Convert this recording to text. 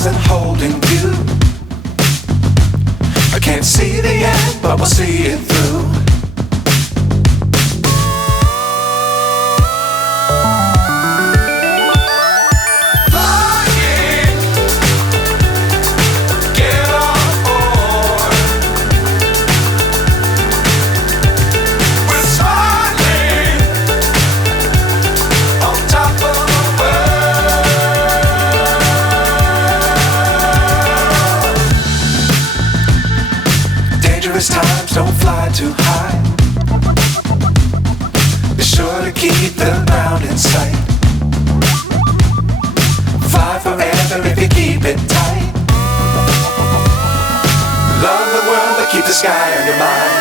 stars and holding you. I can't see the end, but we'll see it through. Times don't fly too high. Be sure to keep the ground in sight. Fly forever if you keep it tight. Love the world but keep the sky on your mind.